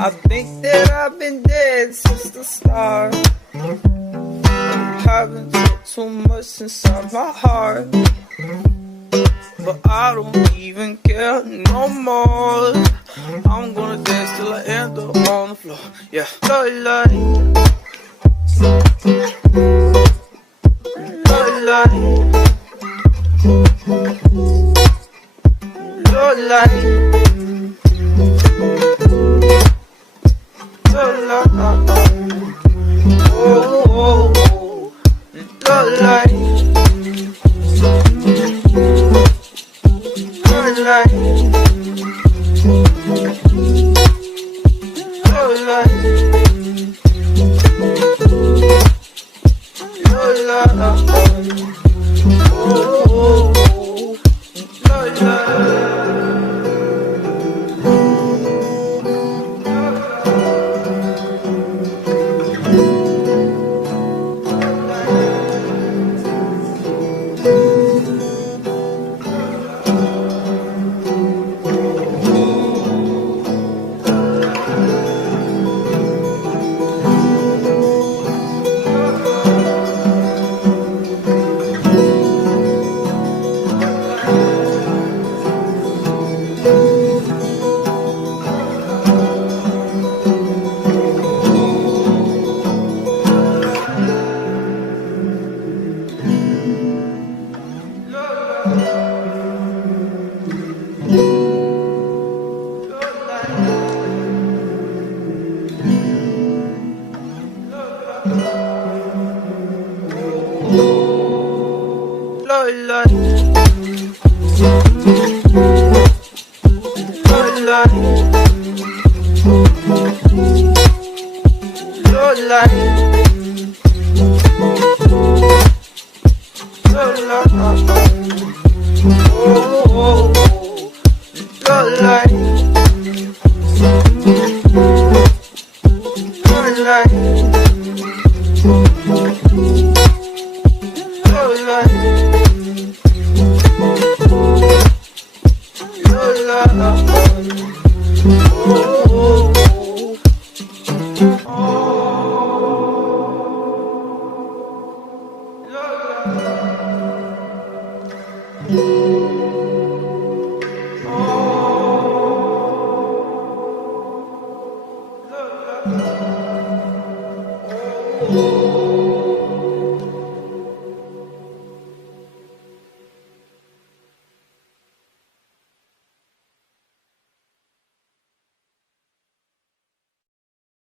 I think that I've been dead since the start. Haven't took too much inside my heart, but I don't even care no more. I'm gonna dance till I end up on the floor. Yeah, love life, love life, love life, love life. Oh, oh, oh, love life, love life, love life, love life. Oh, oh, oh, love life. Love life, love life, love life, love life. Oh, oh, oh, love life, love life, love life. Oh,